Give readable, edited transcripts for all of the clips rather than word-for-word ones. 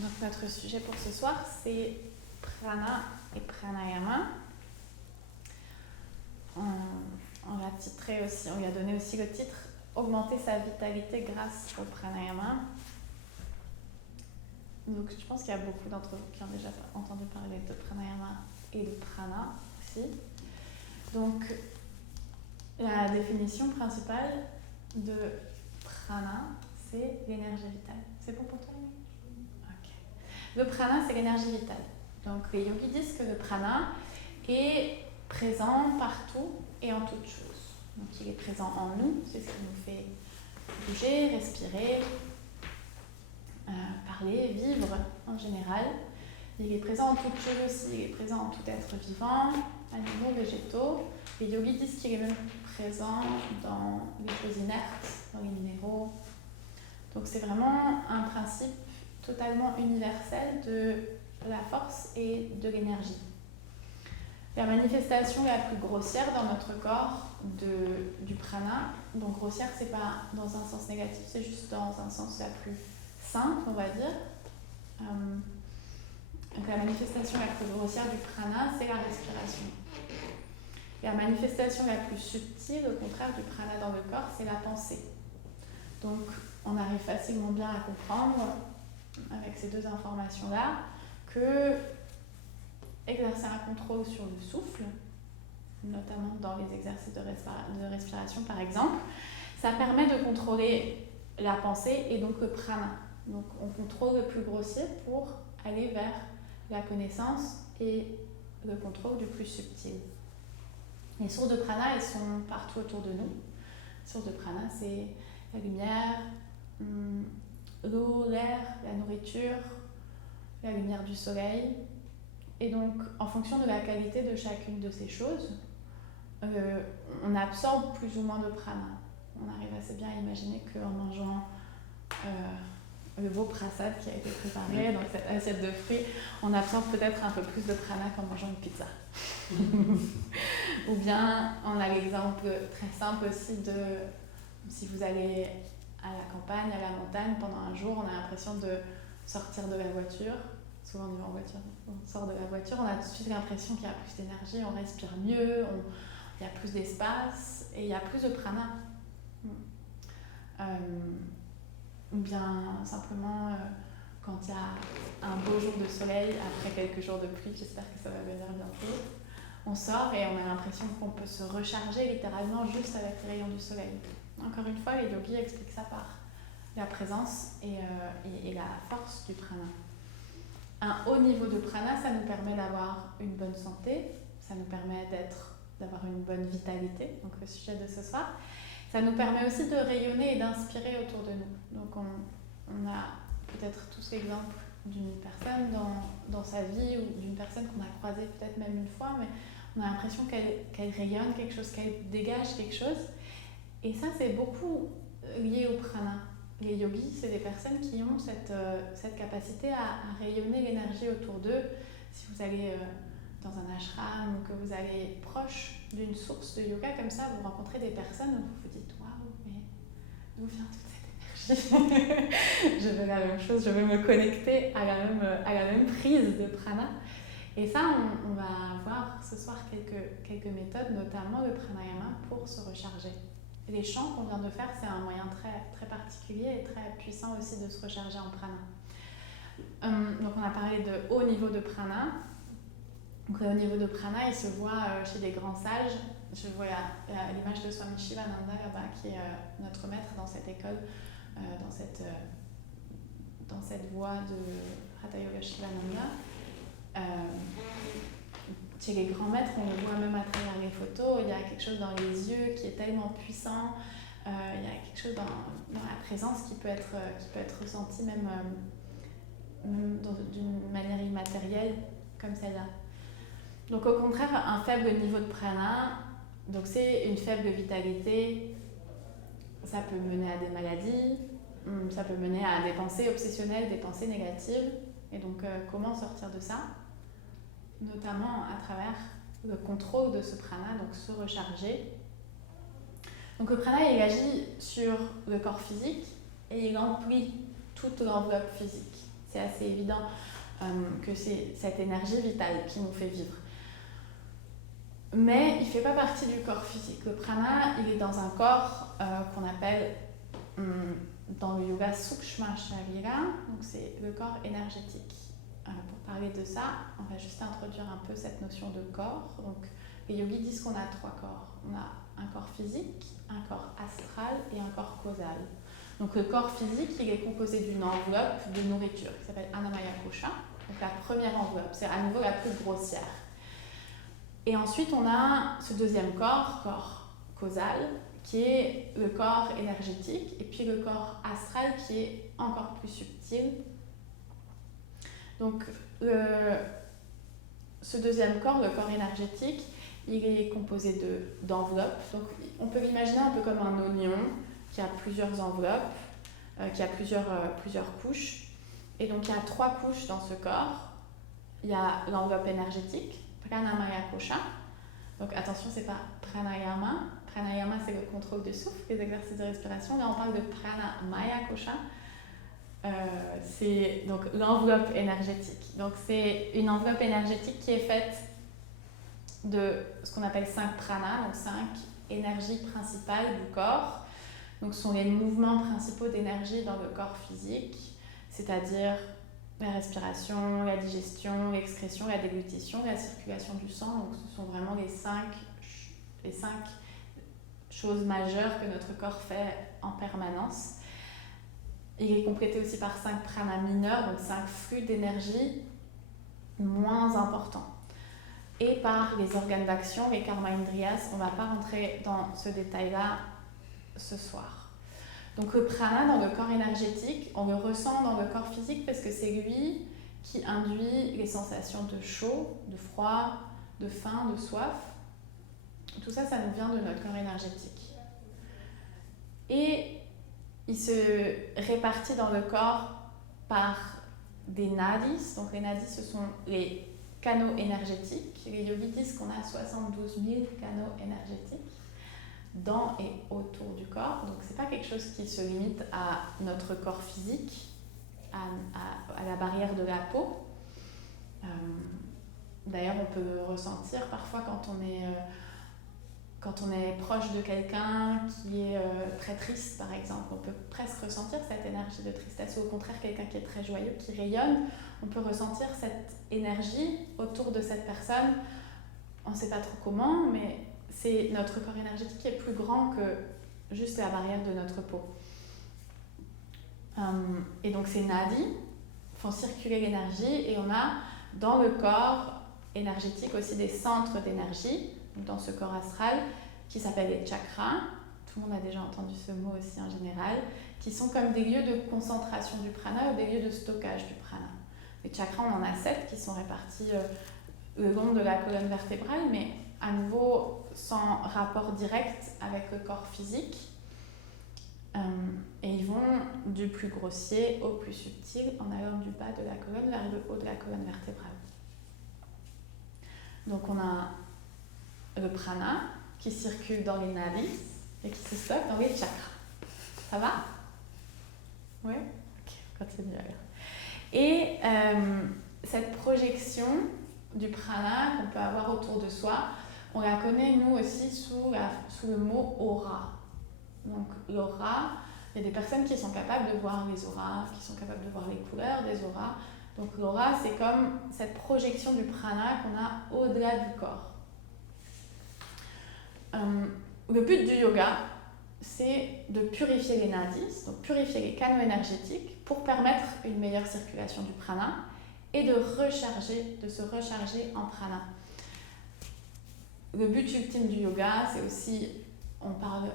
Donc notre sujet pour ce soir, c'est prana et pranayama. On l'a titré aussi, on lui a donné aussi le titre Augmenter sa vitalité grâce au pranayama. Donc je pense qu'il y a beaucoup d'entre vous qui ont déjà entendu parler de pranayama et de prana aussi. Donc la définition principale de prana, c'est l'énergie vitale. C'est bon pour toi, Amy ? Ok. Le prana, c'est l'énergie vitale. Donc les yogis disent que le prana est présent partout et en toutes choses. Donc il est présent en nous, c'est ce qui nous fait bouger, respirer, parler, vivre en général. Il est présent en toutes choses aussi, il est présent en tout être vivant, animaux, végétaux. Les yogis disent qu'il est même présent dans les choses inertes, dans les minéraux. Donc c'est vraiment un principe totalement universel de la force et de l'énergie. La manifestation la plus grossière dans notre corps du prana, donc grossière c'est pas dans un sens négatif, c'est juste dans un sens la plus simple on va dire. Donc la manifestation la plus grossière du prana, c'est la respiration. La manifestation la plus subtile, au contraire du prana dans le corps, c'est la pensée. Donc on arrive facilement bien à comprendre, avec ces deux informations-là, que exercer un contrôle sur le souffle, notamment dans les exercices de respiration par exemple, ça permet de contrôler la pensée et donc le prana. Donc on contrôle le plus grossier pour aller vers la connaissance et le contrôle du plus subtil. Les sources de prana, elles sont partout autour de nous. Les sources de prana, c'est la lumière, l'eau, l'air, la nourriture, la lumière du soleil. Et donc, en fonction de la qualité de chacune de ces choses, on absorbe plus ou moins de prana. On arrive assez bien à imaginer qu'en mangeant le beau prasad qui a été préparé dans cette assiette de fruits, on absorbe peut-être un peu plus de prana qu'en mangeant une pizza. Ou bien, on a l'exemple très simple aussi de si vous allez à la campagne, à la montagne, pendant un jour, on a l'impression de sortir de la voiture. Souvent on y va en voiture, on sort de la voiture, on a tout de suite l'impression qu'il y a plus d'énergie, on respire mieux, il y a plus d'espace et il y a plus de prana. Ou bien simplement quand il y a un beau jour de soleil, après quelques jours de pluie, j'espère que ça va venir bientôt, on sort et on a l'impression qu'on peut se recharger littéralement juste avec les rayons du soleil. Encore une fois, les yogis expliquent ça par la présence et la force du prana. Un haut niveau de prana, ça nous permet d'avoir une bonne santé, ça nous permet d'avoir une bonne vitalité, donc le sujet de ce soir. Ça nous permet aussi de rayonner et d'inspirer autour de nous. Donc on a peut-être tous l'exemple d'une personne dans sa vie ou d'une personne qu'on a croisée peut-être même une fois, mais on a l'impression qu'elle rayonne quelque chose, qu'elle dégage quelque chose. Et ça, c'est beaucoup lié au prana. Les yogis, c'est des personnes qui ont cette capacité à rayonner l'énergie autour d'eux. Si vous allez dans un ashram ou que vous allez proche d'une source de yoga comme ça, vous rencontrez des personnes où vous vous dites « Waouh, mais d'où vient toute cette énergie ?» Je veux la même chose, je veux me connecter à la même prise de prana. Et ça, on va voir ce soir quelques méthodes, notamment le pranayama, pour se recharger. Les chants qu'on vient de faire, c'est un moyen très, très particulier et très puissant aussi de se recharger en prana. Donc on a parlé de haut niveau de prana. Donc le haut niveau de prana, il se voit chez des grands sages. Je vois l'image de Swami Shivananda là-bas, qui est notre maître dans cette école, dans cette voie de Hatha Yoga Shivananda. Chez les grands maîtres, on le voit même à travers les photos, il y a quelque chose dans les yeux qui est tellement puissant, il y a quelque chose dans la présence qui peut être ressenti même d'une manière immatérielle comme celle-là. Donc au contraire, un faible niveau de prana, donc c'est une faible vitalité, ça peut mener à des maladies, ça peut mener à des pensées obsessionnelles, des pensées négatives. Et donc comment sortir de ça ? Notamment à travers le contrôle de ce prana, donc se recharger. Donc le prana, il agit sur le corps physique et il emplit toute l'enveloppe physique. c'est assez évident que c'est cette énergie vitale qui nous fait vivre. Mais il ne fait pas partie du corps physique. Le prana, il est dans un corps qu'on appelle dans le yoga Sukshma Sharira, donc c'est le corps énergétique. Pour parler de ça, on va juste introduire un peu cette notion de corps. Donc, les yogis disent qu'on a 3 corps. On a un corps physique, un corps astral et un corps causal. Donc le corps physique, il est composé d'une enveloppe de nourriture qui s'appelle Annamaya Kosha. Donc la première enveloppe, c'est à nouveau la plus grossière. Et ensuite, on a ce deuxième corps, corps causal, qui est le corps énergétique, et puis le corps astral qui est encore plus subtil. Donc, ce deuxième corps, le corps énergétique, il est composé d'enveloppes. Donc, on peut l'imaginer un peu comme un oignon qui a plusieurs enveloppes, qui a plusieurs couches. Et donc, il y a 3 couches dans ce corps. Il y a l'enveloppe énergétique, Pranamaya Kosha. Donc attention, c'est pas Pranayama. Pranayama, c'est le contrôle du souffle, les exercices de respiration. Là, on parle de Pranamaya Kosha. C'est donc l'enveloppe énergétique. Donc c'est une enveloppe énergétique qui est faite de ce qu'on appelle 5 pranas, donc 5 énergies principales du corps. Donc ce sont les mouvements principaux d'énergie dans le corps physique, c'est-à-dire la respiration, la digestion, l'excrétion, la déglutition, la circulation du sang. Donc ce sont vraiment les 5 choses majeures que notre corps fait en permanence. Il est complété aussi par 5 pranas mineurs, donc 5 flux d'énergie moins importants. Et par les organes d'action, les karma indriyas. On ne va pas rentrer dans ce détail-là ce soir. Donc le prana dans le corps énergétique, on le ressent dans le corps physique parce que c'est lui qui induit les sensations de chaud, de froid, de faim, de soif. Tout ça, ça nous vient de notre corps énergétique. Et il se répartit dans le corps par des nadis. Donc les nadis, ce sont les canaux énergétiques. Les yogis disent qu'on a 72 000 canaux énergétiques dans et autour du corps. Donc c'est pas quelque chose qui se limite à notre corps physique, à la barrière de la peau. D'ailleurs, on peut le ressentir parfois quand on est proche de quelqu'un qui est très triste, par exemple. On peut presque ressentir cette énergie de tristesse, ou au contraire, quelqu'un qui est très joyeux, qui rayonne. On peut ressentir cette énergie autour de cette personne. On ne sait pas trop comment, mais c'est notre corps énergétique qui est plus grand que juste la barrière de notre peau. Et donc ces nadis font circuler l'énergie, et on a dans le corps énergétique aussi des centres d'énergie, dans ce corps astral, qui s'appellent les chakras. Tout le monde a déjà entendu ce mot aussi en général, qui sont comme des lieux de concentration du prana ou des lieux de stockage du prana. Les chakras, on en a 7 qui sont répartis le long de la colonne vertébrale, mais à nouveau sans rapport direct avec le corps physique. Et ils vont du plus grossier au plus subtil en allant du bas de la colonne vers le haut de la colonne vertébrale. Donc on a le prana qui circule dans les nadis et qui se stocke dans les chakras. Ça va? Oui? Ok, on continue alors. Et cette projection du prana qu'on peut avoir autour de soi, on la connaît nous aussi sous le mot aura. Donc l'aura, il y a des personnes qui sont capables de voir les auras, qui sont capables de voir les couleurs des auras. Donc l'aura, c'est comme cette projection du prana qu'on a au-delà du corps. Le but du yoga, c'est de purifier les nadis, donc purifier les canaux énergétiques pour permettre une meilleure circulation du prana et de se recharger en prana. Le but ultime du yoga, c'est aussi, on parle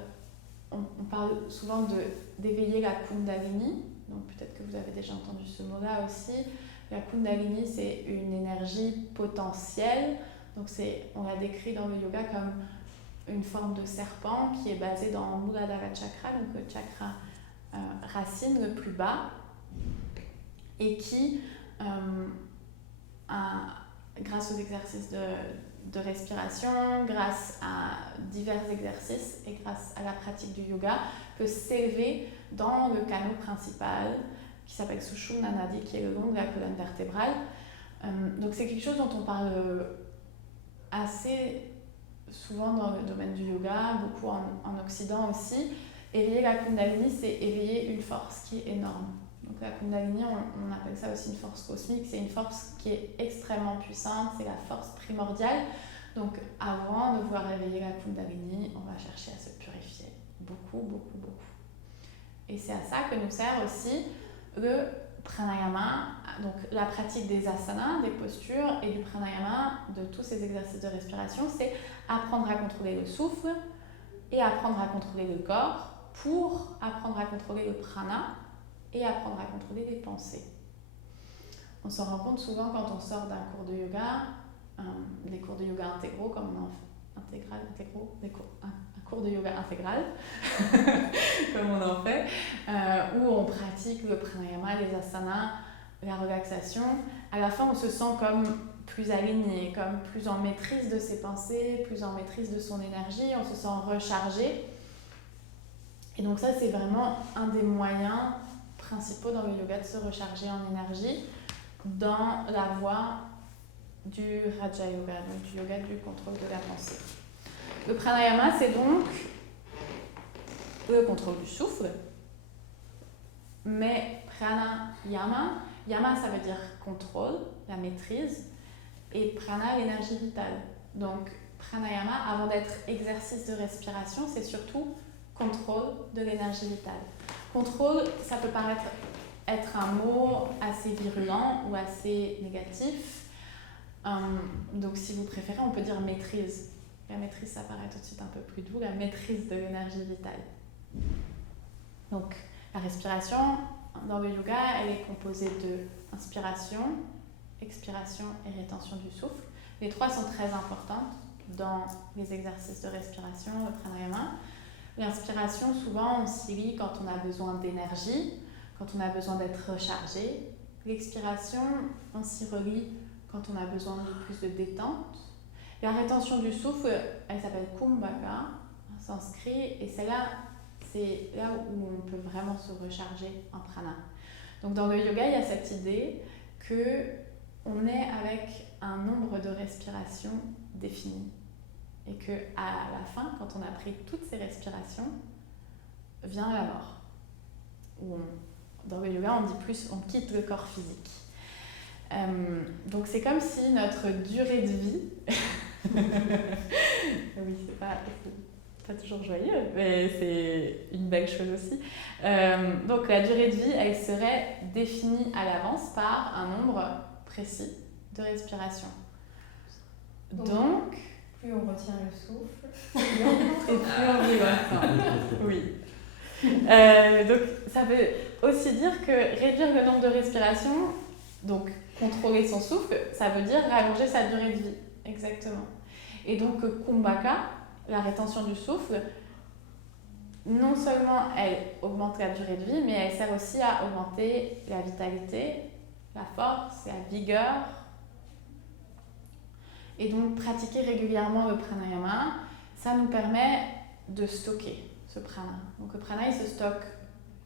souvent d'éveiller la Kundalini, donc peut-être que vous avez déjà entendu ce mot-là aussi. La Kundalini, c'est une énergie potentielle, donc on la décrit dans le yoga comme une forme de serpent qui est basée dans Muladhara Chakra, donc le chakra racine le plus bas, et qui, grâce aux exercices de respiration, grâce à divers exercices et grâce à la pratique du yoga, peut s'élever dans le canal principal qui s'appelle Sushumna Nadi, qui est le long de la colonne vertébrale. Donc c'est quelque chose dont on parle assez souvent dans le domaine du yoga, beaucoup en Occident aussi. Éveiller la Kundalini, c'est éveiller une force qui est énorme. Donc la Kundalini, on appelle ça aussi une force cosmique, c'est une force qui est extrêmement puissante, c'est la force primordiale. Donc avant de vouloir éveiller la Kundalini, on va chercher à se purifier beaucoup, beaucoup, beaucoup. Et c'est à ça que nous sert aussi le pranayama, donc la pratique des asanas, des postures et du pranayama, de tous ces exercices de respiration, c'est apprendre à contrôler le souffle et apprendre à contrôler le corps pour apprendre à contrôler le prana et apprendre à contrôler les pensées. On s'en rend compte souvent quand on sort d'un cours de yoga, des cours de yoga intégraux, comme on en fait, un cours de yoga intégral, comme on en fait, où on pratique le pranayama, les asanas, la relaxation. À la fin, on se sent comme plus aligné, comme plus en maîtrise de ses pensées, plus en maîtrise de son énergie, on se sent rechargé. Et donc ça, c'est vraiment un des moyens principaux dans le yoga de se recharger en énergie dans la voie du Raja Yoga, donc du yoga du contrôle de la pensée. Le pranayama, c'est donc le contrôle du souffle, mais pranayama, yama ça veut dire contrôle, la maîtrise, et prana, l'énergie vitale. Donc pranayama, avant d'être exercice de respiration, c'est surtout contrôle de l'énergie vitale. Contrôle, ça peut paraître être un mot assez virulent ou assez négatif. Donc si vous préférez, on peut dire maîtrise. La maîtrise, ça paraît tout de suite un peu plus doux, la maîtrise de l'énergie vitale. Donc la respiration, dans le yoga, elle est composée de inspiration, expiration et rétention du souffle. Les trois sont très importantes dans les exercices de respiration, le pranayama. L'inspiration, souvent, on s'y lie quand on a besoin d'énergie, quand on a besoin d'être rechargé. L'expiration, on s'y relie quand on a besoin de plus de détente. La rétention du souffle, elle s'appelle kumbhaka en sanskrit, et c'est là où on peut vraiment se recharger en prana. Donc dans le yoga, il y a cette idée qu'on est avec un nombre de respirations défini. Et qu'à la fin, quand on a pris toutes ces respirations, vient la mort. Dans le yoga, on dit plus, on quitte le corps physique. Donc c'est comme si notre durée de vie, oui, c'est pas toujours joyeux, mais c'est une belle chose aussi. Donc la durée de vie, elle serait définie à l'avance par un nombre précis de respirations. Donc plus on retient le souffle, et plus on vit. Oui. Donc ça veut aussi dire que réduire le nombre de respirations, donc contrôler son souffle, ça veut dire rallonger sa durée de vie. Exactement. Et donc kumbhaka, la rétention du souffle, non seulement elle augmente la durée de vie, mais elle sert aussi à augmenter la vitalité, la force, la vigueur. Et donc pratiquer régulièrement le pranayama, ça nous permet de stocker ce prana. Donc le prana, il se stocke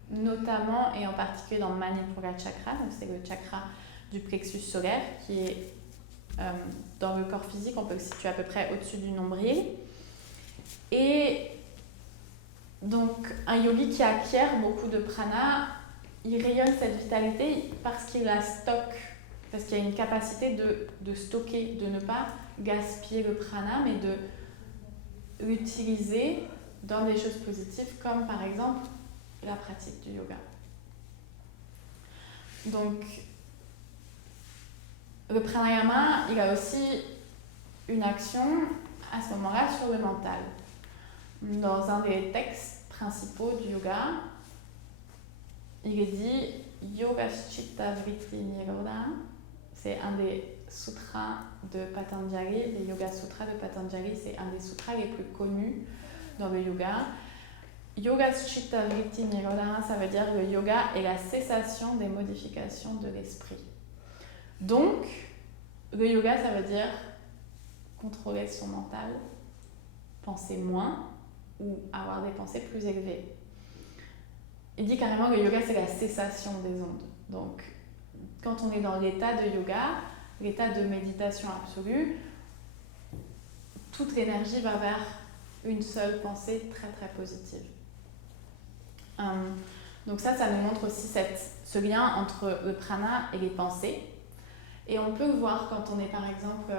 notamment et en particulier dans Manipura chakra, donc c'est le chakra du plexus solaire qui est dans le corps physique, on peut le situer à peu près au-dessus du nombril. Et donc un yogi qui acquiert beaucoup de prana, il rayonne cette vitalité parce qu'il la stocke, parce qu'il y a une capacité de stocker, de ne pas gaspiller le prana, mais de l'utiliser dans des choses positives, comme par exemple la pratique du yoga. Donc, le pranayama, il a aussi une action à ce moment-là sur le mental. Dans un des textes principaux du yoga, il est dit Yogaschita Vritti Nirodha. C'est un des sutras de Patanjali. Les Yoga Sutras de Patanjali, c'est un des sutras les plus connus dans le yoga. Yogaschita Vritti Nirodha, ça veut dire le yoga est la cessation des modifications de l'esprit. Donc, le yoga, ça veut dire contrôler son mental, penser moins ou avoir des pensées plus élevées. il dit carrément que le yoga, c'est la cessation des ondes. Donc, quand on est dans l'état de yoga, l'état de méditation absolue, toute l'énergie va vers une seule pensée très très positive. Donc ça nous montre aussi ce lien entre le prana et les pensées. Et on peut voir quand on est par exemple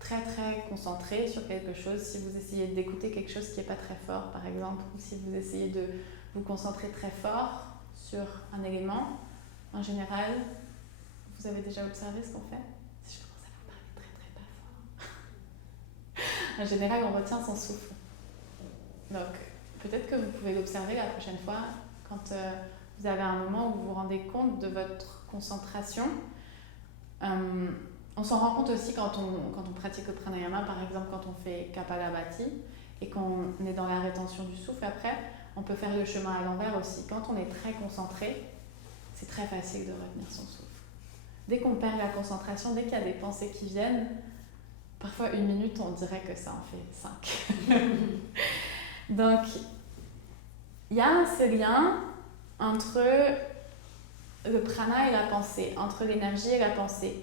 très très concentré sur quelque chose, si vous essayez d'écouter quelque chose qui n'est pas très fort par exemple, ou si vous essayez de vous concentrer très fort sur un élément, en général, vous avez déjà observé ce qu'on fait? Si je commence à vous parler très très pas fort. En général, on retient son souffle. Donc, peut-être que vous pouvez l'observer la prochaine fois quand vous avez un moment où vous vous rendez compte de votre concentration. On s'en rend compte aussi quand on pratique le pranayama, par exemple quand on fait Kapalabhati et qu'on est dans la rétention du souffle. Après, on peut faire le chemin à l'envers aussi. Quand on est très concentré, c'est très facile de retenir son souffle. Dès qu'on perd la concentration, dès qu'il y a des pensées qui viennent, parfois 1 minute, on dirait que ça en fait 5. Donc, il y a ce lien entre le prana et la pensée, entre l'énergie et la pensée.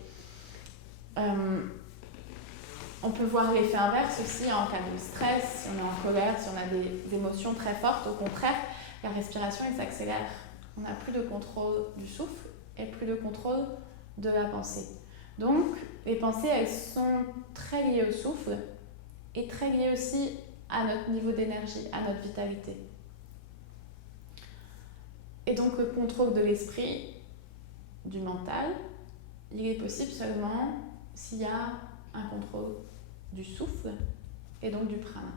On peut voir l'effet inverse aussi en cas de stress, si on est en colère, si on a des émotions très fortes. Au contraire, la respiration elle s'accélère. On n'a plus de contrôle du souffle et plus de contrôle de la pensée. Donc, les pensées, elles sont très liées au souffle et très liées aussi à notre niveau d'énergie, à notre vitalité. Et donc, le contrôle de l'esprit, du mental, il est possible seulement s'il y a un contrôle du souffle et donc du prana.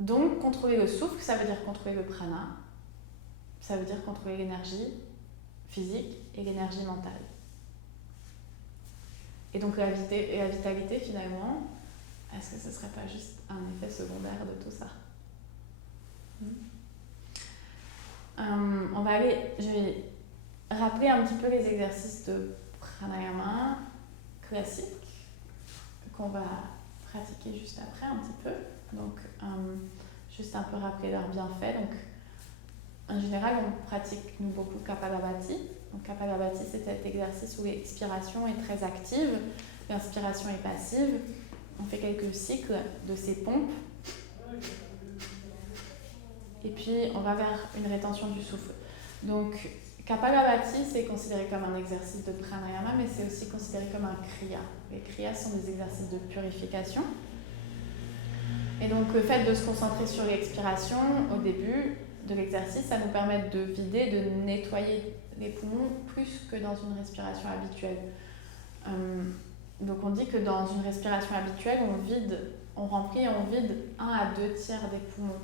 Donc, contrôler le souffle, ça veut dire contrôler le prana, ça veut dire contrôler l'énergie physique et l'énergie mentale. Et donc, la vitalité, finalement, est-ce que ce ne serait pas juste un effet secondaire de tout ça? Je vais rappeler un petit peu les exercices de pranayama classiques qu'on va pratiquer juste après un petit peu. Donc, juste un peu rappeler leurs bienfaits. Donc, en général, on pratique nous beaucoup Kapalabhati. Donc, Kapalabhati, c'est cet exercice où l'expiration est très active, l'inspiration est passive. On fait quelques cycles de ces pompes. Et puis, on va vers une rétention du souffle. Donc, Kapalabhati, c'est considéré comme un exercice de pranayama, mais c'est aussi considéré comme un kriya. Les kriyas sont des exercices de purification. Et donc, le fait de se concentrer sur l'expiration au début de l'exercice, ça nous permet de vider, de nettoyer les poumons plus que dans une respiration habituelle. Donc, on dit que dans une respiration habituelle, on remplit et on vide 1 à 2 tiers des poumons.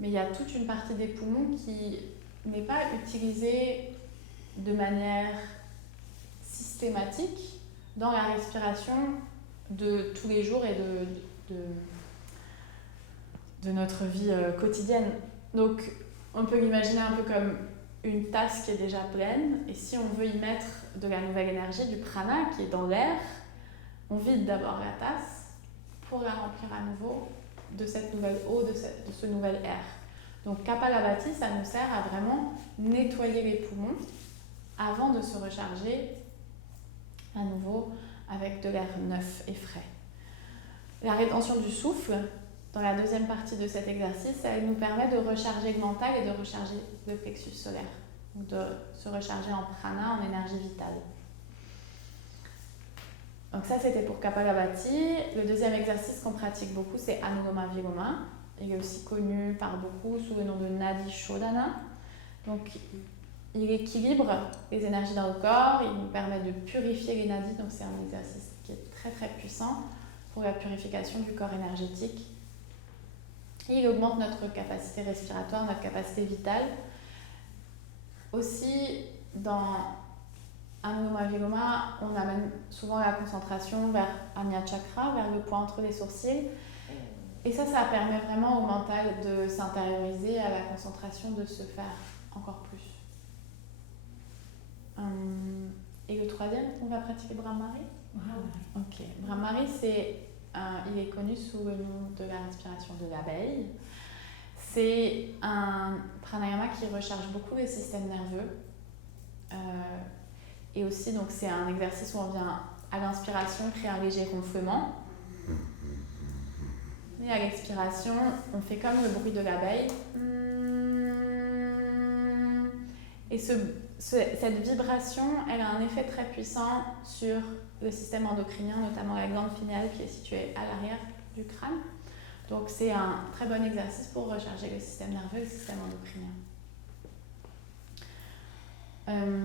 Mais il y a toute une partie des poumons qui n'est pas utilisée de manière systématique dans la respiration de tous les jours et de notre vie quotidienne. Donc, on peut l'imaginer un peu comme une tasse qui est déjà pleine, et si on veut y mettre de la nouvelle énergie, du prana qui est dans l'air, on vide d'abord la tasse pour la remplir à nouveau de cette nouvelle eau, de ce nouvel air. Donc Kapalabhati, ça nous sert à vraiment nettoyer les poumons avant de se recharger à nouveau avec de l'air neuf et frais. La rétention du souffle, dans la deuxième partie de cet exercice, elle nous permet de recharger le mental et de recharger le plexus solaire, de se recharger en prana, en énergie vitale. Donc ça, c'était pour Kapalabhati. Le deuxième exercice qu'on pratique beaucoup, c'est Anuloma Viloma. Il est aussi connu par beaucoup sous le nom de Nadi Shodhana. Donc, il équilibre les énergies dans le corps, il nous permet de purifier les nadis, donc c'est un exercice qui est très très puissant pour la purification du corps énergétique. Et il augmente notre capacité respiratoire, notre capacité vitale. Aussi, dans Anuloma Viloma, on amène souvent la concentration vers Ajna Chakra, vers le point entre les sourcils. Et ça permet vraiment au mental de s'intérioriser, à la concentration de se faire encore plus. Et le troisième, on va pratiquer Brahmari. Ok. Brahmari, il est connu sous le nom de la respiration de l'abeille. c'est un pranayama qui recharge beaucoup le système nerveux. Et aussi, donc, c'est un exercice où on vient à l'inspiration créer un léger ronflement. Et à l'expiration, on fait comme le bruit de l'abeille. Et cette vibration, elle a un effet très puissant sur le système endocrinien, notamment la glande pinéale qui est située à l'arrière du crâne. Donc c'est un très bon exercice pour recharger le système nerveux et le système endocrinien.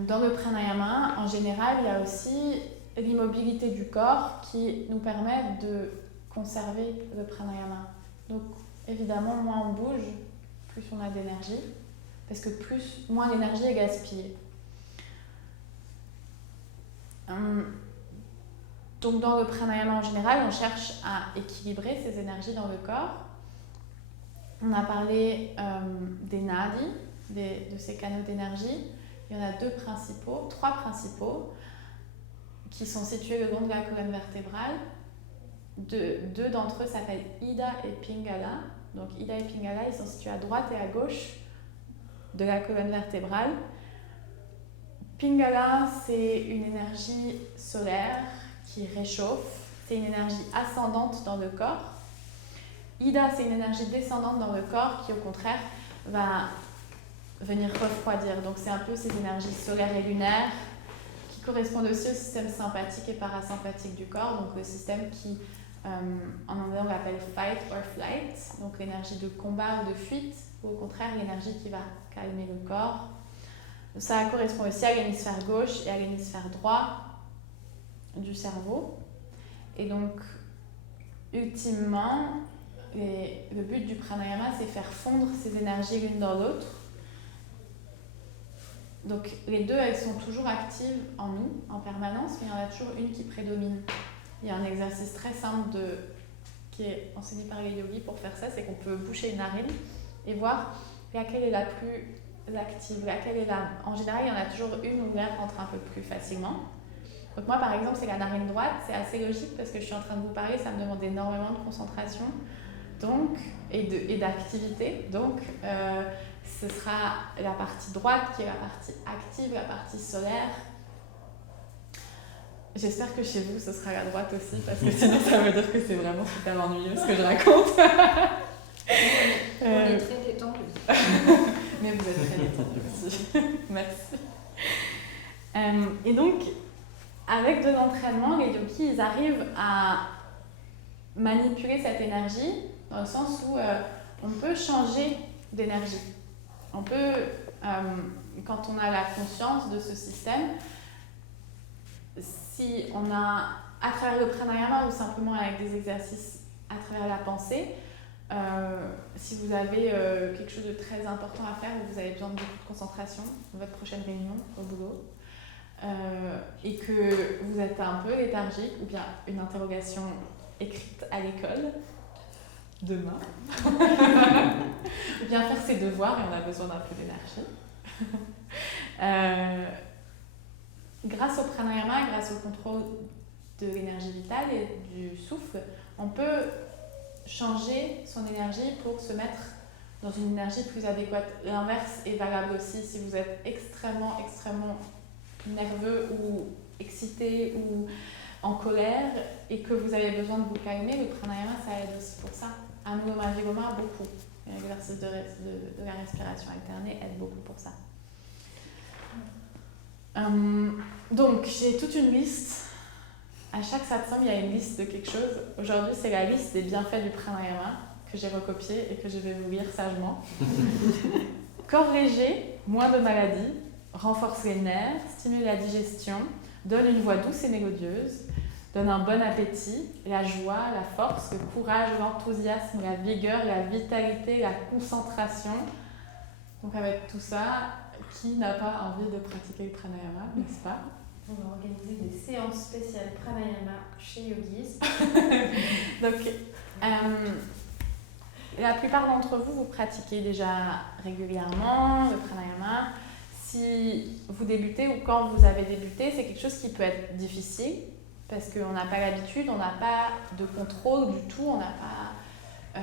Dans le pranayama, en général, il y a aussi l'immobilité du corps qui nous permet de conserver le pranayama. Donc évidemment, moins on bouge, plus on a d'énergie, parce que moins l'énergie est gaspillée. Donc dans le pranayama en général, on cherche à équilibrer ces énergies dans le corps. On a parlé des nadis, de ces canaux d'énergie. Il y en a trois principaux, qui sont situés le long de la colonne vertébrale. Deux d'entre eux s'appellent Ida et Pingala. Donc Ida et Pingala, ils sont situés à droite et à gauche de la colonne vertébrale. Pingala, c'est une énergie solaire qui réchauffe. C'est une énergie ascendante dans le corps. Ida, c'est une énergie descendante dans le corps qui, au contraire, va venir refroidir. Donc c'est un peu ces énergies solaires et lunaires qui correspondent aussi au système sympathique et parasympathique du corps, donc le système qui, en anglais on l'appelle fight or flight, donc l'énergie de combat ou de fuite, ou au contraire l'énergie qui va calmer le corps. Ça correspond aussi à l'hémisphère gauche et à l'hémisphère droit du cerveau. Et donc, ultimement, le but du pranayama, c'est faire fondre ces énergies l'une dans l'autre. Donc les deux, elles sont toujours actives en nous, en permanence, mais il y en a toujours une qui prédomine. Il y a un exercice très simple qui est enseigné par les yogis pour faire ça, c'est qu'on peut boucher une narine et voir laquelle est la plus active, laquelle est la... En général, il y en a toujours une où l'air rentre un peu plus facilement. Donc moi, par exemple, c'est la narine droite, c'est assez logique parce que je suis en train de vous parler, ça me demande énormément de concentration et d'activité. Donc, ce sera la partie droite qui est la partie active, la partie solaire. J'espère que chez vous, ce sera la droite aussi, parce que sinon, ça veut dire que c'est vraiment super ennuyeux ce que je raconte. On est très détendus. Mais vous êtes très détendus aussi. Merci. Et donc, avec de l'entraînement, les yogis, ils arrivent à manipuler cette énergie dans le sens où on peut changer d'énergie. On peut, quand on a la conscience de ce système, si on a, à travers le pranayama ou simplement avec des exercices à travers la pensée, si vous avez quelque chose de très important à faire ou vous avez besoin de beaucoup de concentration dans votre prochaine réunion au boulot, et que vous êtes un peu léthargique ou bien une interrogation écrite à l'école, demain, ou bien faire ses devoirs et on a besoin d'un peu d'énergie. Grâce au pranayama, grâce au contrôle de l'énergie vitale et du souffle, on peut changer son énergie pour se mettre dans une énergie plus adéquate. L'inverse est valable aussi si vous êtes extrêmement nerveux ou excité ou en colère et que vous avez besoin de vous calmer, le pranayama ça aide aussi pour ça. Anuloma Viloma, beaucoup. L'exercice de la respiration alternée aide beaucoup pour ça. Donc, j'ai toute une liste. À chaque satsang, il y a une liste de quelque chose. Aujourd'hui, c'est la liste des bienfaits du pranayama que j'ai recopiée et que je vais vous lire sagement. Corps léger, moins de maladies, renforce les nerfs, stimule la digestion, donne une voix douce et mélodieuse, donne un bon appétit, la joie, la force, le courage, l'enthousiasme, la vigueur, la vitalité, la concentration. Donc avec tout ça, qui n'a pas envie de pratiquer le pranayama, n'est-ce pas? On va organiser des séances spéciales pranayama chez Yogis. Donc, la plupart d'entre vous, vous pratiquez déjà régulièrement le pranayama. Si vous débutez ou quand vous avez débuté, c'est quelque chose qui peut être difficile parce qu'on n'a pas l'habitude, on n'a pas de contrôle du tout, on n'a pas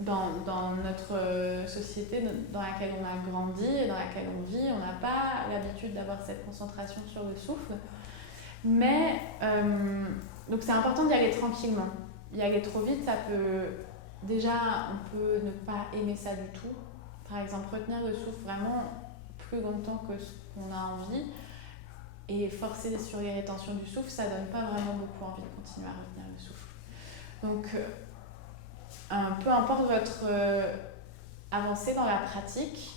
dans notre société dans laquelle on a grandi et dans laquelle on vit, on n'a pas l'habitude d'avoir cette concentration sur le souffle. Mais, donc c'est important d'y aller tranquillement. Y aller trop vite, ça peut... Déjà, on peut ne pas aimer ça du tout. Par exemple, retenir le souffle vraiment plus longtemps que ce qu'on a envie et forcer sur les rétentions du souffle, ça donne pas vraiment beaucoup envie de continuer à retenir le souffle. Donc, peu importe votre avancée dans la pratique,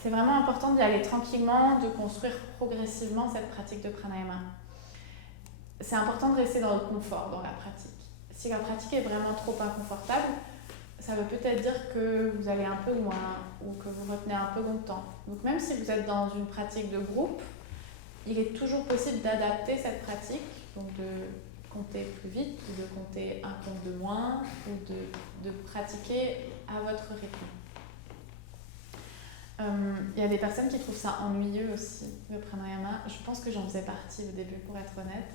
c'est vraiment important d'y aller tranquillement, de construire progressivement cette pratique de pranayama. C'est important de rester dans le confort dans la pratique. Si la pratique est vraiment trop inconfortable, ça veut peut-être dire que vous allez un peu loin ou que vous retenez un peu longtemps. Donc même si vous êtes dans une pratique de groupe, il est toujours possible d'adapter cette pratique, donc de compter plus vite, ou de compter un compte de moins, ou de pratiquer à votre rythme. Il y a des personnes qui trouvent ça ennuyeux aussi, le pranayama. Je pense que j'en faisais partie au début, pour être honnête.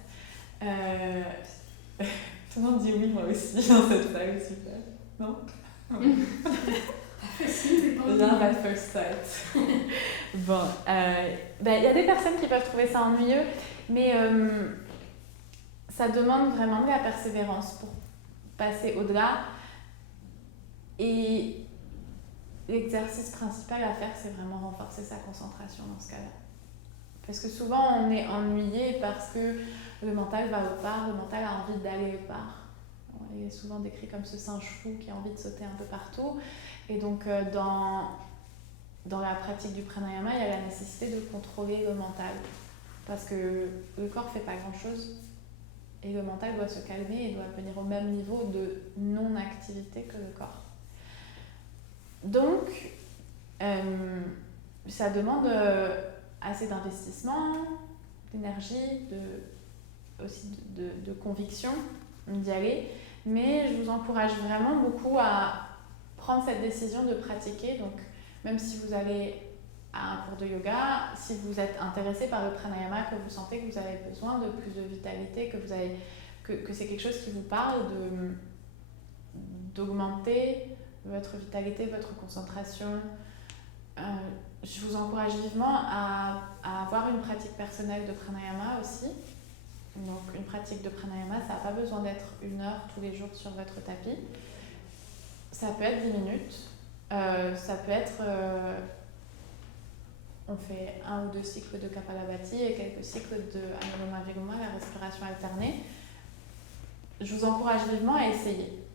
Tout le monde dit oui, moi aussi, dans cette salle, super. Non? Love at first sight. Bon, il y a des personnes qui peuvent trouver ça ennuyeux, mais ça demande vraiment de la persévérance pour passer au-delà. Et l'exercice principal à faire, c'est vraiment renforcer sa concentration dans ce cas-là. Parce que souvent, on est ennuyé parce que le mental va au part, le mental a envie d'aller au part. Il est souvent décrit comme ce singe fou qui a envie de sauter un peu partout. Et donc, dans la pratique du pranayama, il y a la nécessité de contrôler le mental. Parce que le corps ne fait pas grand-chose. Et le mental doit se calmer et doit venir au même niveau de non-activité que le corps. Donc, ça demande assez d'investissement, d'énergie, aussi de conviction d'y aller. Mais je vous encourage vraiment beaucoup à prendre cette décision de pratiquer. Donc, même si vous allez à un cours de yoga, si vous êtes intéressé par le pranayama, que vous sentez que vous avez besoin de plus de vitalité, que c'est quelque chose qui vous parle, d'augmenter votre vitalité, votre concentration, je vous encourage vivement à avoir une pratique personnelle de pranayama aussi. Donc une pratique de pranayama, ça n'a pas besoin d'être 1 heure tous les jours sur votre tapis. Ça peut être 10 minutes. Ça peut être... on fait 1 ou 2 cycles de Kapalabhati et quelques cycles de Anuloma Viloma, la respiration alternée. Je vous encourage vivement à essayer.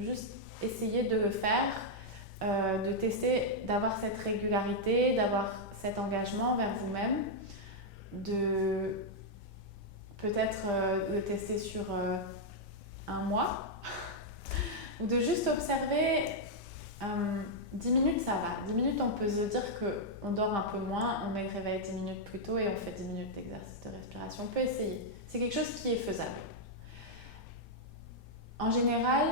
Juste essayer de le faire, de tester, d'avoir cette régularité, d'avoir cet engagement vers vous-même, de peut-être le tester sur 1 mois, ou de juste observer 10 minutes, ça va. 10 minutes, on peut se dire qu'on dort un peu moins, on met le réveil 10 minutes plus tôt et on fait 10 minutes d'exercice de respiration. On peut essayer. C'est quelque chose qui est faisable. En général,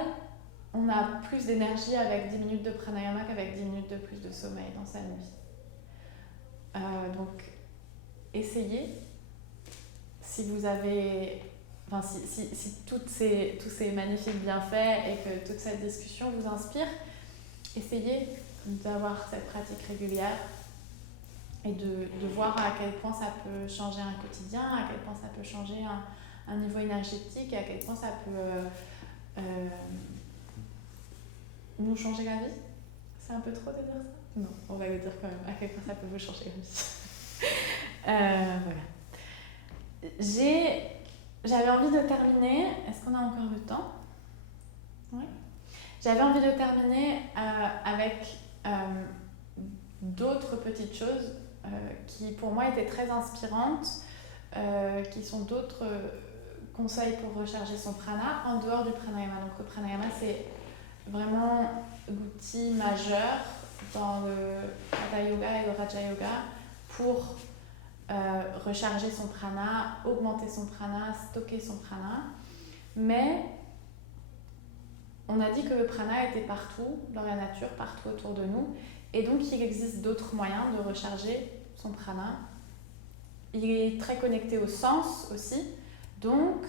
on a plus d'énergie avec 10 minutes de pranayama qu'avec 10 minutes de plus de sommeil dans sa nuit. Donc, essayez. Si vous avez... Enfin, si tous ces magnifiques bienfaits et que toute cette discussion vous inspire, essayez d'avoir cette pratique régulière et de voir à quel point ça peut changer un quotidien, à quel point ça peut changer un niveau énergétique et à quel point ça peut nous changer la vie. C'est un peu trop de dire ça? Non, on va le dire quand même, à quel point ça peut vous changer la vie. Voilà. J'avais envie de terminer, est-ce qu'on a encore le temps? Oui. J'avais envie de terminer avec d'autres petites choses qui pour moi étaient très inspirantes, qui sont d'autres conseils pour recharger son prana en dehors du pranayama. Donc le pranayama, c'est vraiment l'outil majeur dans le Hatha Yoga et le Raja Yoga pour recharger son prana, augmenter son prana, stocker son prana. Mais on a dit que le prana était partout dans la nature, partout autour de nous. Et donc il existe d'autres moyens de recharger son prana. Il est très connecté au sens aussi. Donc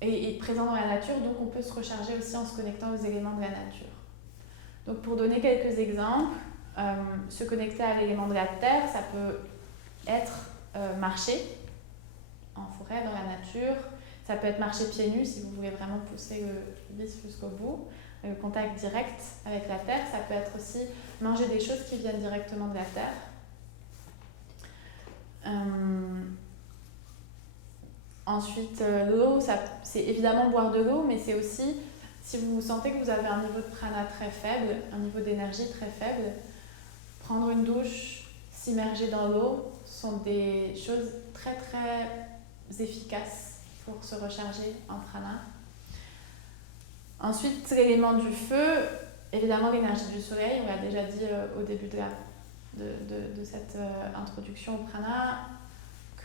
est présent dans la nature, donc on peut se recharger aussi en se connectant aux éléments de la nature. Donc pour donner quelques exemples, se connecter à l'élément de la terre, ça peut être marcher en forêt, dans la nature, ça peut être marcher pieds nus si vous voulez vraiment pousser le vis jusqu'au bout, le contact direct avec la terre, ça peut être aussi manger des choses qui viennent directement de la terre. Ensuite, l'eau, c'est évidemment boire de l'eau, mais c'est aussi, si vous sentez que vous avez un niveau de prana très faible, un niveau d'énergie très faible, prendre une douche, s'immerger dans l'eau, sont des choses très très efficaces pour se recharger en prana. Ensuite, l'élément du feu, évidemment l'énergie du soleil, on l'a déjà dit au début de cette introduction au prana,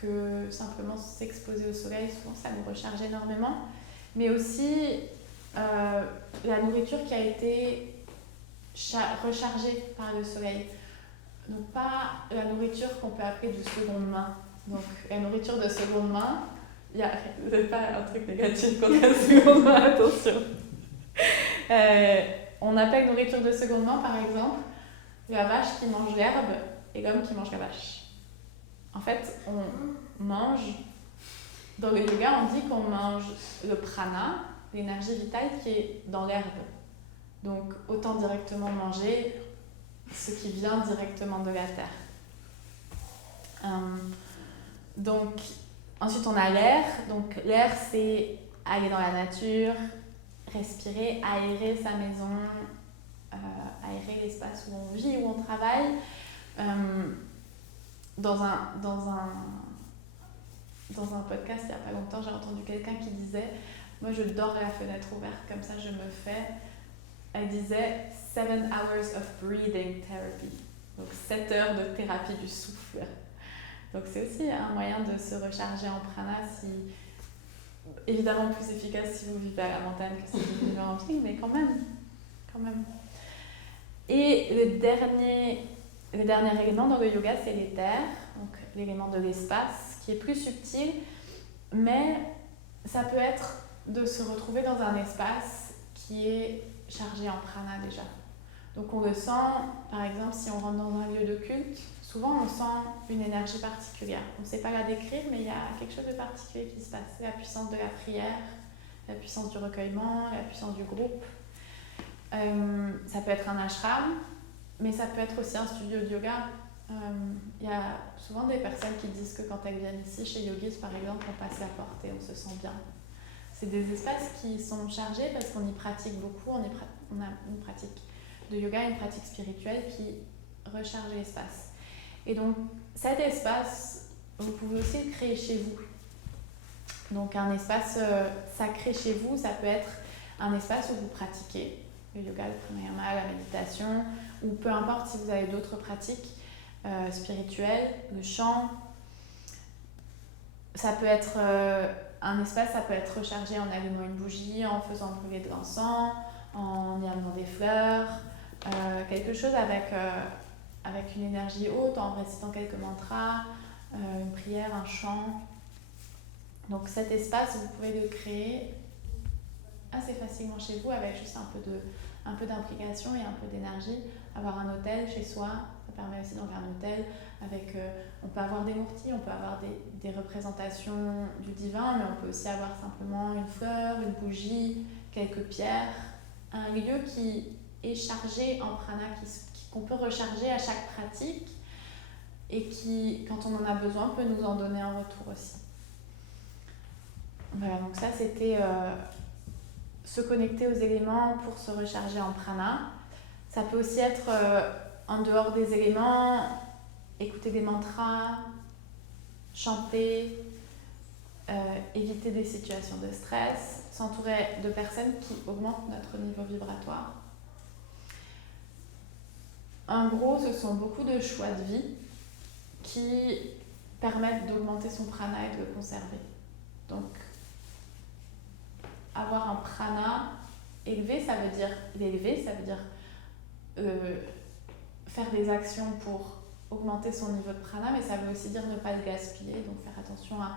que simplement s'exposer au soleil, souvent ça nous recharge énormément, mais aussi la nourriture qui a été rechargée par le soleil. Donc pas la nourriture qu'on peut appeler de seconde main. Donc la nourriture de seconde main, il n'y a pas un truc négatif contre la seconde main, attention. On appelle nourriture de seconde main par exemple la vache qui mange l'herbe et l'homme qui mange la vache. En fait, on mange, dans le yoga, on dit qu'on mange le prana, l'énergie vitale qui est dans l'herbe. Donc, autant directement manger ce qui vient directement de la terre. Donc, ensuite, on a l'air. Donc, l'air, c'est aller dans la nature, respirer, aérer sa maison, aérer l'espace où on vit, où on travaille. Dans un podcast il n'y a pas longtemps, j'ai entendu quelqu'un qui disait « Moi, je dors à la fenêtre ouverte, comme ça je me fais… » Elle disait « 7 hours of breathing therapy ». Donc 7 heures de thérapie du souffle. Donc c'est aussi un moyen de se recharger en prana, évidemment plus efficace si vous vivez à la montagne que si vous vivez en ville, mais quand même. Et le dernier élément dans le yoga, c'est l'éther, donc l'élément de l'espace, qui est plus subtil, mais ça peut être de se retrouver dans un espace qui est chargé en prana déjà. Donc on le sent, par exemple, si on rentre dans un lieu de culte, souvent on sent une énergie particulière. On ne sait pas la décrire, mais il y a quelque chose de particulier qui se passe. La puissance de la prière, la puissance du recueillement, la puissance du groupe. Ça peut être un ashram, mais ça peut être aussi un studio de yoga. Il y a souvent des personnes qui disent que quand elles viennent ici, chez Yogis par exemple, on passe la porte et on se sent bien. C'est des espaces qui sont chargés parce qu'on y pratique beaucoup, on a une pratique de yoga, une pratique spirituelle qui recharge l'espace. Et donc cet espace, vous pouvez aussi le créer chez vous. Donc un espace sacré chez vous, ça peut être un espace où vous pratiquez le yoga, le pranayama, la méditation, ou peu importe si vous avez d'autres pratiques spirituelles, le chant. Ça peut être un espace, ça peut être rechargé en allumant une bougie, en faisant brûler de l'encens, en y amenant des fleurs, quelque chose avec une énergie haute, en récitant quelques mantras, une prière, un chant. Donc cet espace, vous pouvez le créer assez facilement chez vous avec juste un peu d'implication et un peu d'énergie. Avoir un hôtel chez soi, ça permet aussi donc un hôtel avec, on peut avoir des murtis, on peut avoir des représentations du divin, mais on peut aussi avoir simplement une fleur, une bougie, quelques pierres, un lieu qui est chargé en prana, qu'on peut recharger à chaque pratique et qui, quand on en a besoin, peut nous en donner en retour aussi. Voilà, donc ça c'était se connecter aux éléments pour se recharger en prana. Ça peut aussi être en dehors des éléments, écouter des mantras, chanter, éviter des situations de stress, s'entourer de personnes qui augmentent notre niveau vibratoire. En gros, ce sont beaucoup de choix de vie qui permettent d'augmenter son prana et de le conserver. Donc, avoir un prana élevé, ça veut dire faire des actions pour augmenter son niveau de prana, mais ça veut aussi dire ne pas le gaspiller, donc faire attention à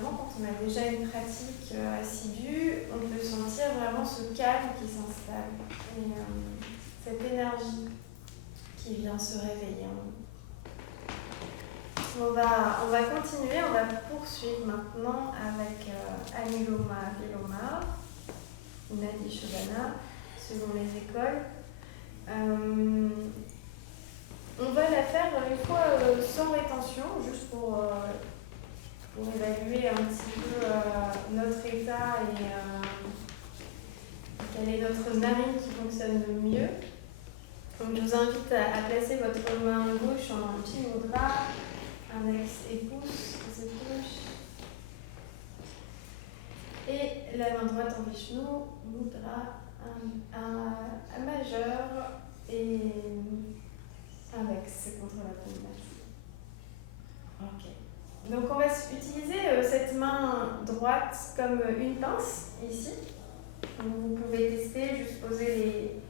généralement, quand on a déjà une pratique assidue, on peut sentir vraiment ce calme qui s'installe et cette énergie qui vient se réveiller en nous. On va continuer, on va poursuivre maintenant avec Anuloma Viloma ou Nadi Shodhana, selon les écoles. On va la faire une fois sans rétention, juste pour évaluer un petit peu notre état et quelle est notre narine qui fonctionne le mieux. Donc, je vous invite à placer votre main gauche en un petit mudra, index et pouce, et la main droite en Vishnu, mudra, un majeur et index contre la paume. Ok. Donc on va utiliser cette main droite comme une pince ici. Vous pouvez tester, juste poser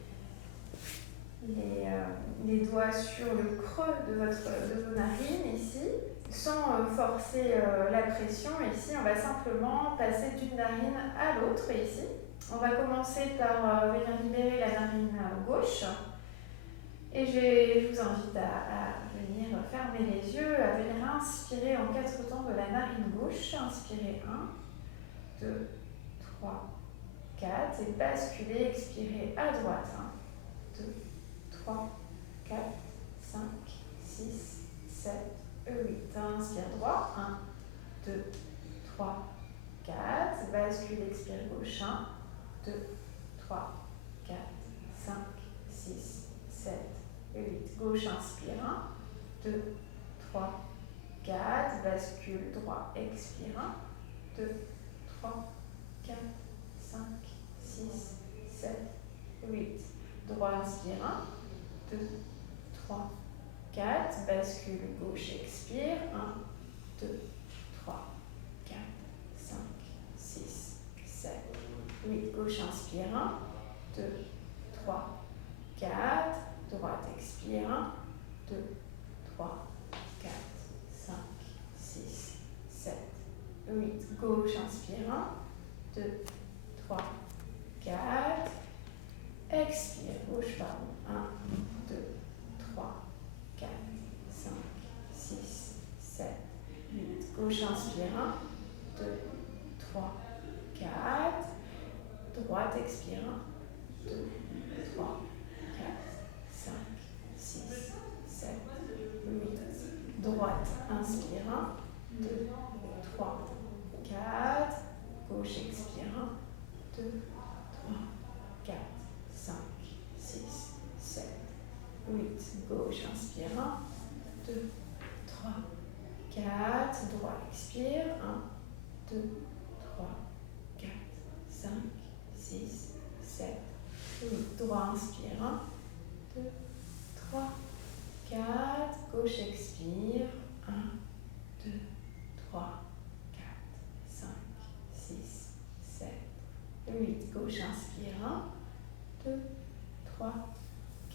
les doigts sur le creux de vos narines ici, sans forcer la pression. Ici, on va simplement passer d'une narine à l'autre ici. On va commencer par venir libérer la narine gauche. Et je vous invite à venir fermer les yeux, à venir inspirer en 4 temps de la narine gauche. Inspirez 1, 2, 3, 4 et basculez, expirez à droite. 1, 2, 3, 4, 5, 6, 7, 8. Inspire droit. 1, 2, 3, 4. Bascule, expire gauche. 1, 2, 3, 4, 5, 6, 7, 8. Gauche, inspire. 1, 2, 3, 4. Bascule droit, expire. 1, 2, 3, 4, 5, 6, 7, 8. Droit, inspire. 1, 2, 3, 4. Bascule gauche, expire. 1, 2, 3, 4, 5, 6, 7, 8. Gauche, inspire. 1, 2, 3, 4. Droite, expire. 1, 2, 3, 4, 5, 6, 7, 8. Gauche, inspire. 1, 2, 3, 4. Expire. Gauche, pardon. 1, 2, 3, 4, 5, 6, 7, 8. Gauche, inspire. 1, 2, 3, 4. Droite, expire. 1, 2, 3, 4, 5, 6, 7, 8. Droite, inspire. 1, 2, 3, 4. Gauche, expire. 1, 2, 3, 4, 5, 6, 7, 8. Gauche, inspire. 1, 2, 3, 4. Droit, expire. 1, 2, 3, 4, 5, 6, 7, 8. Droit, inspire. 1, 2, 3, 4. Gauche, expire. 1, 2, 3, 4, 5, 6, 7, 8. Gauche, inspire. 1, 2, 3,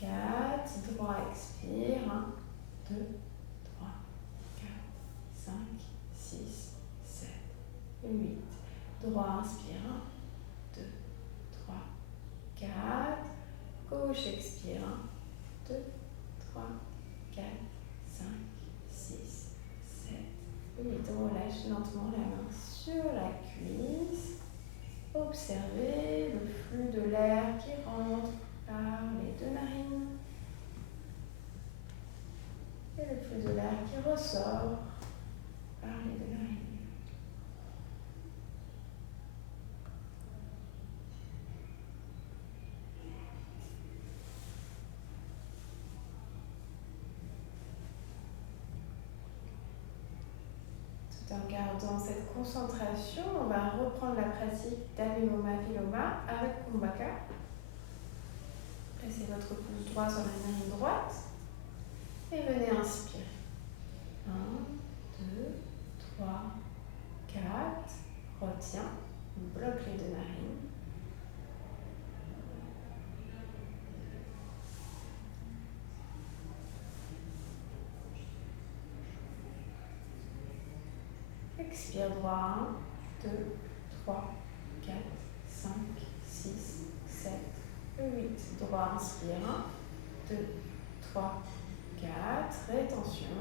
4. Droit, expire. 1, 2, 3, 4, 5, 6, 7, 8. Droit, inspire. 1, 2, 3, 4. Gauche, expire. 1, 2, 3, 4, 5, 6, 7, 8. Relâche lentement la main sur la cuisse. Observez le flux de l'air qui rentre par les deux narines et le flux de l'air qui ressort par les deux narines. Tout en gardant cette concentration, on va reprendre la pratique d'Anuloma Viloma avec Kumbhaka. Placez votre pouce droit sur la narine droite et venez inspirer. 1, 2, 3, 4. Retiens. On bloque les deux narines. Expire droit. 1, 2, 3, 4, 5, 6, 7, 8. Droit, inspire. 1, 2, 3, 4. Rétention.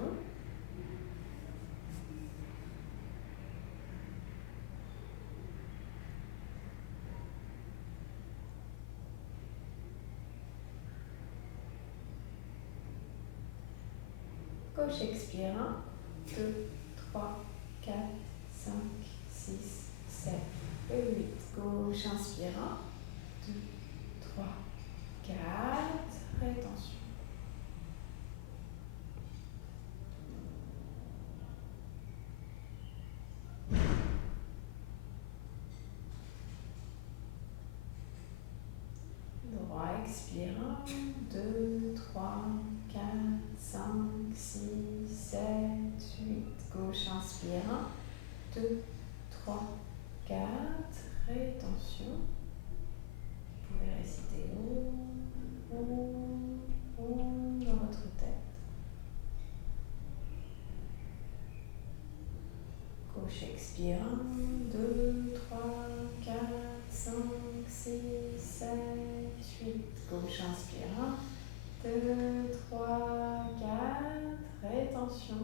Gauche, expire. 1, 2, 3, 4, 5, 6, 7, 8. Gauche, inspire. 1, 2, 3, 4. Rétention. Droit, expire. 1, 2, 3, 4, 5, 6, 7, 8. Gauche, inspire. 1, 2, 3, 4. Rétention. Vous pouvez réciter dans votre tête. Gauche, expire. 1, 2, 3, 4, 5, 6, 7, 8. Gauche, inspire. 1, 2, 3, 4. Rétention.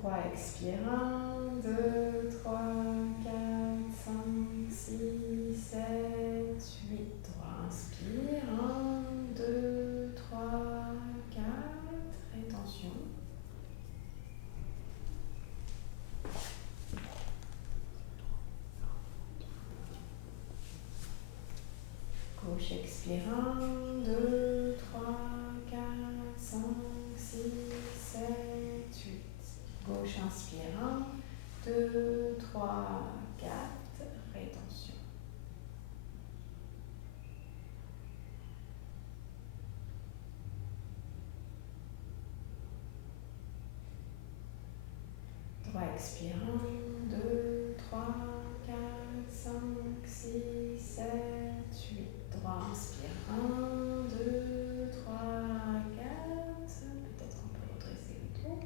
Droit, expire. 1, 2, 3, 4, 5, 6, 7, 8. Droit, inspire. 1, 2, 3, 4. Rétention. Gauche, expire. 1, 2, 3, 4, 5, 6, 7, 8. Gauche, inspire. 1, 2, 3, 4. Rétention. Droit, expire. 1, 2, 3, 4, 5, 6, 7, 8. Droit, inspire. 1, 2, 3, 4. Peut-être on peut redresser le dos.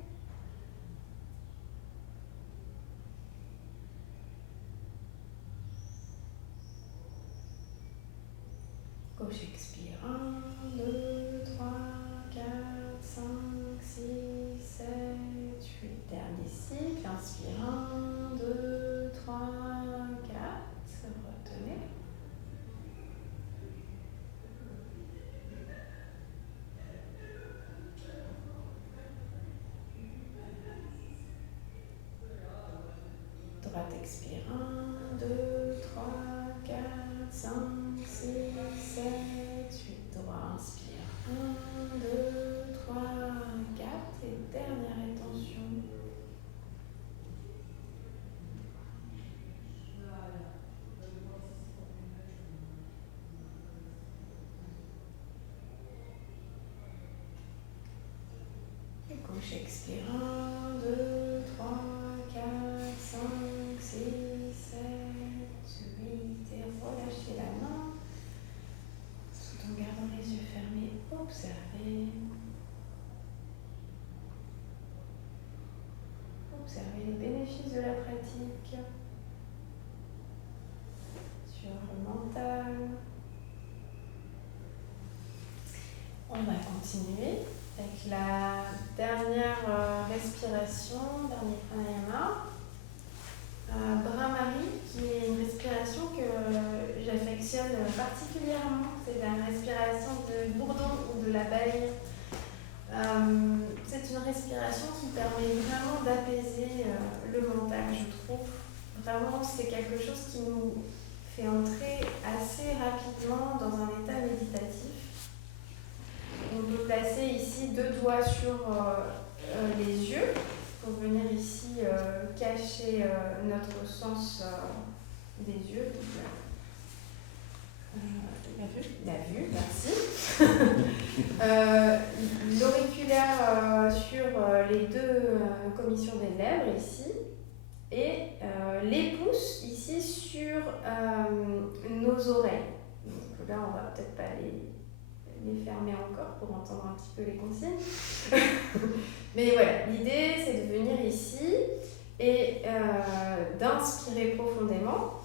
Gauche, expire. 1, 2, 3, 4, 5, 6, 7, 8. Dernier cycle. Inspire. 1, 2, 3, 4. Retenez. Droite, expire. 1, 2, 3, 4, 5, 6, 7, 8. Droit, inspire. 1, 2, 3, 4. Et dernière rétention. Et gauche, expire. 1, 2, 3, 4, 5, 6, 7, 8. Et relâchez la main. Tout en gardant les yeux fermés, observez. Observez les bénéfices de la pratique sur le mental. On va continuer avec la dernière respiration, dernier pranayama. Brahmari, qui est une respiration que j'affectionne particulièrement. C'est la respiration de bourdon ou de la baleine. C'est une respiration qui permet vraiment d'apaiser le mental, je trouve. Vraiment, c'est quelque chose qui nous fait entrer assez rapidement dans un état méditatif. On peut placer ici 2 doigts sur les yeux pour venir ici cacher notre sens des yeux. La vue, merci. L'auriculaire sur les 2 commissions des lèvres ici et les pouces ici sur nos oreilles. Donc là, on va peut-être pas les fermer encore pour entendre un petit peu les consignes. Mais voilà, l'idée c'est de venir ici et d'inspirer profondément,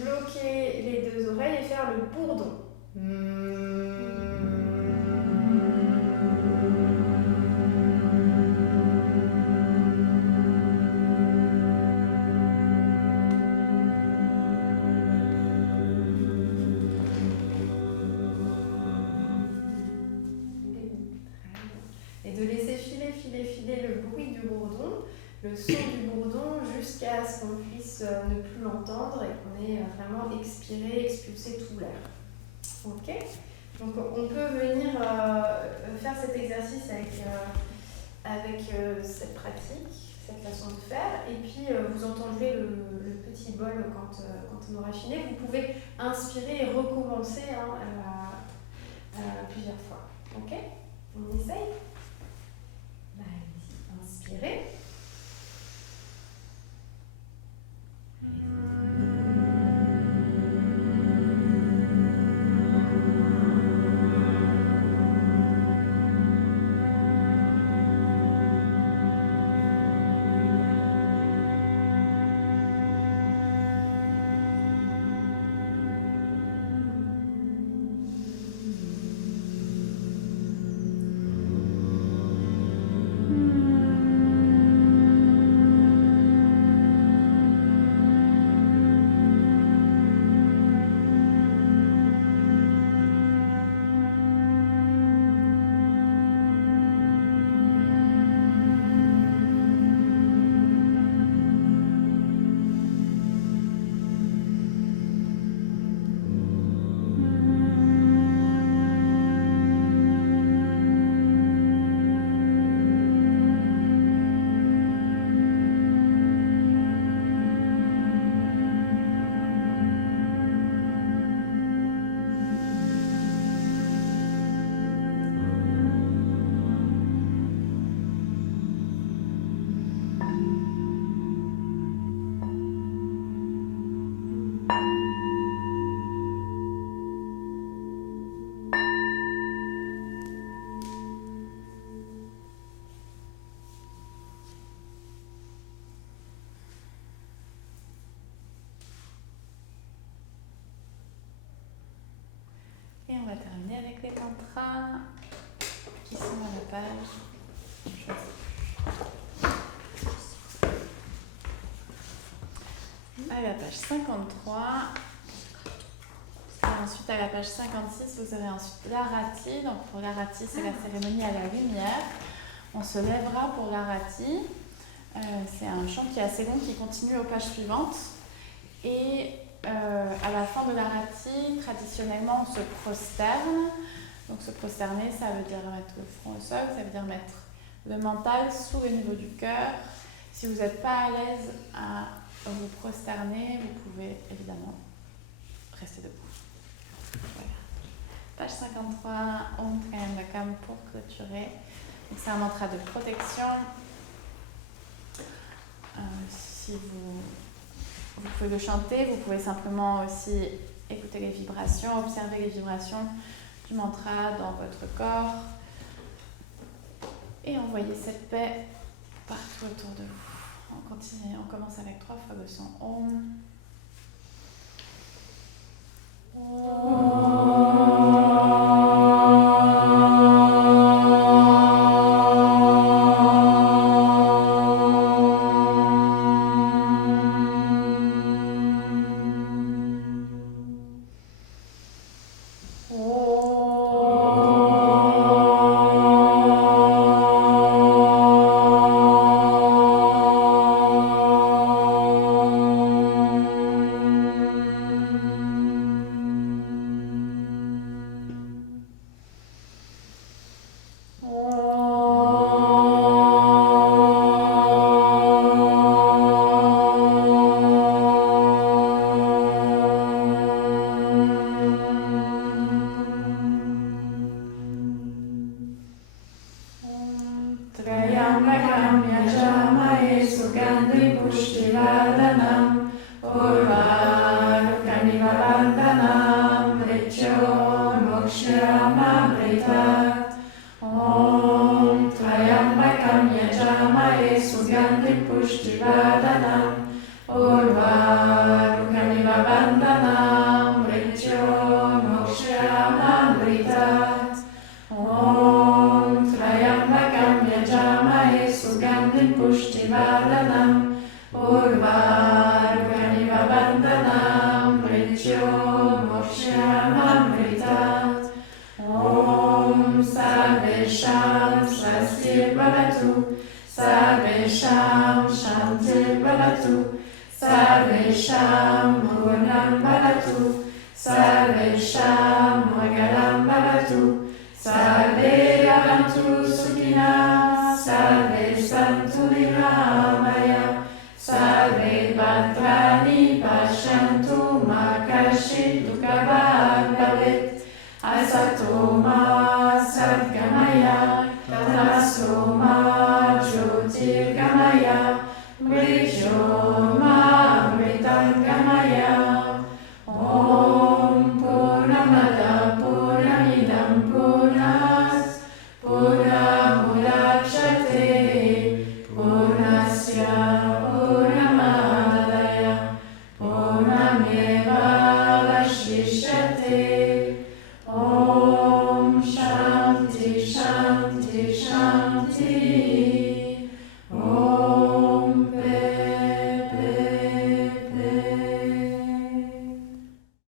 bloquer les deux oreilles et faire le bourdon. Et de laisser filer le bruit du bourdon, le son du bourdon, jusqu'à ce qu'on puisse ne plus l'entendre et qu'on ait vraiment expiré, expulsé tout l'air. Ok ? Donc on peut venir faire cet exercice avec cette pratique, cette façon de faire, et puis vous entendrez le petit bol quand on aura fini. Vous pouvez inspirer et recommencer plusieurs fois. Ok ? On essaye ? Allez-y, inspirez. Et on va terminer avec les tantras qui sont à la page. À la page 53. Et ensuite à la page 56, vous aurez ensuite l'Arati. Donc pour l'Arati, c'est la cérémonie à la lumière. On se lèvera pour l'Arati. C'est un chant qui est assez long qui continue aux pages suivantes. Et à la fin de l'Arati, traditionnellement, on se prosterne. Donc se prosterner, ça veut dire mettre le front au sol, ça veut dire mettre le mental sous le niveau du cœur. Si vous n'êtes pas à l'aise à vous prosterner, vous pouvez évidemment rester debout. Voilà. Page 53, Om Triambakam pour clôturer. Donc c'est un mantra de protection. Si vous pouvez le chanter, vous pouvez simplement aussi écouter les vibrations, observer les vibrations du mantra dans votre corps et envoyer cette paix partout autour de vous. On continue, on commence avec 3 fois le son Om. Sarvesham Bhuvanam Bhavatu, Sarvesham Mangalam Bhavatu, Sarve Bhavantu Sukhina, Sarve Santu Niramaya, Sarve Bhadrani Pashyantu Ma Kashit Dukhabhag Bhavet, Asatoma Sadgamaya, Tamasoma Jyotirgamaya, Mrijoma Mritangamaya. Om Purnamada Purnamidam Purnat Purnamudachyate Purnasya Purnamadaya Purnameva Vashishyate. Om Shanti Shanti Shanti.